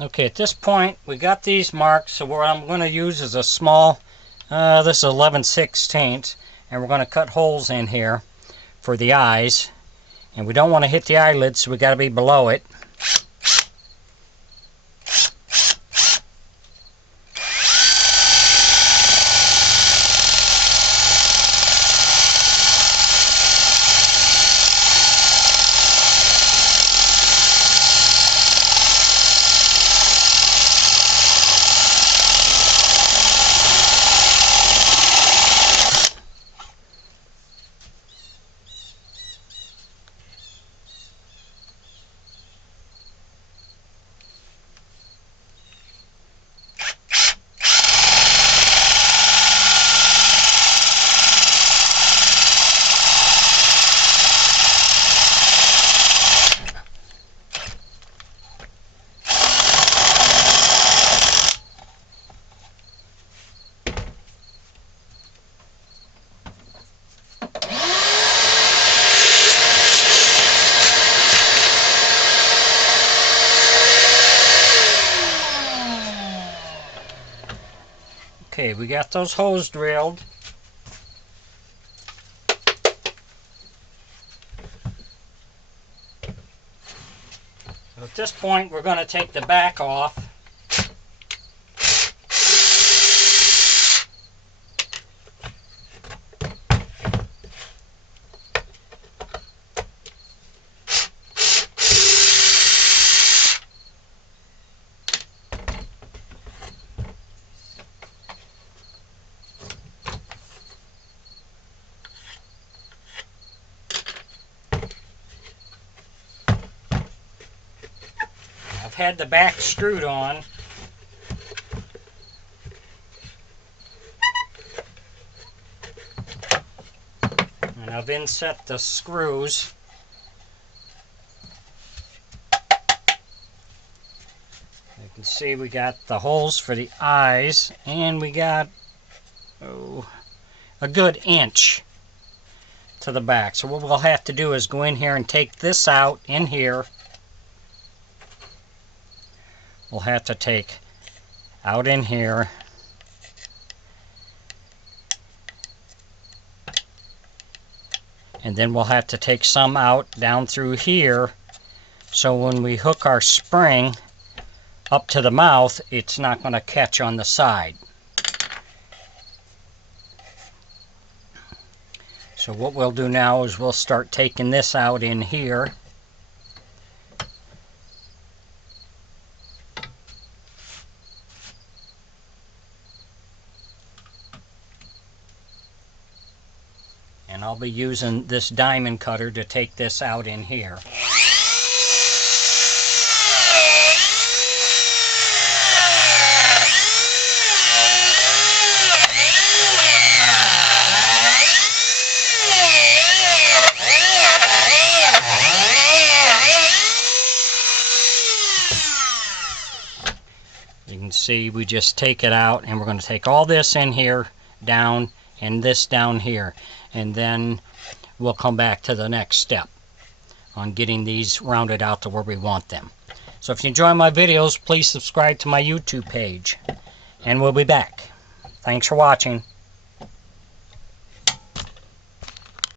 Okay, at this point we got these marked, so what I'm going to use is a small, this is 11/16, and we're going to cut holes in here for the eyes. And we don't want to hit the eyelids, so we got to be below it. Okay, we got those holes drilled. So at this point, we're going to take the back off. I've had the back screwed on. And I've inset the screws. You can see we got the holes for the eyes, and we got a good inch to the back. So what we'll have to do is go in here and take this out in here. We'll have to take out in here. And then we'll have to take some out down through here, so when we hook our spring up to the mouth, it's not going to catch on the side. So what we'll do now is we'll start taking this out in here. And I'll be using this diamond cutter to take this out in here. You can see we just take it out, and we're going to take all this in here down and this down here, and then we'll come back to the next step on getting these rounded out to where we want them. So if you enjoy my videos, please subscribe to my YouTube page, and we'll be back. Thanks for watching.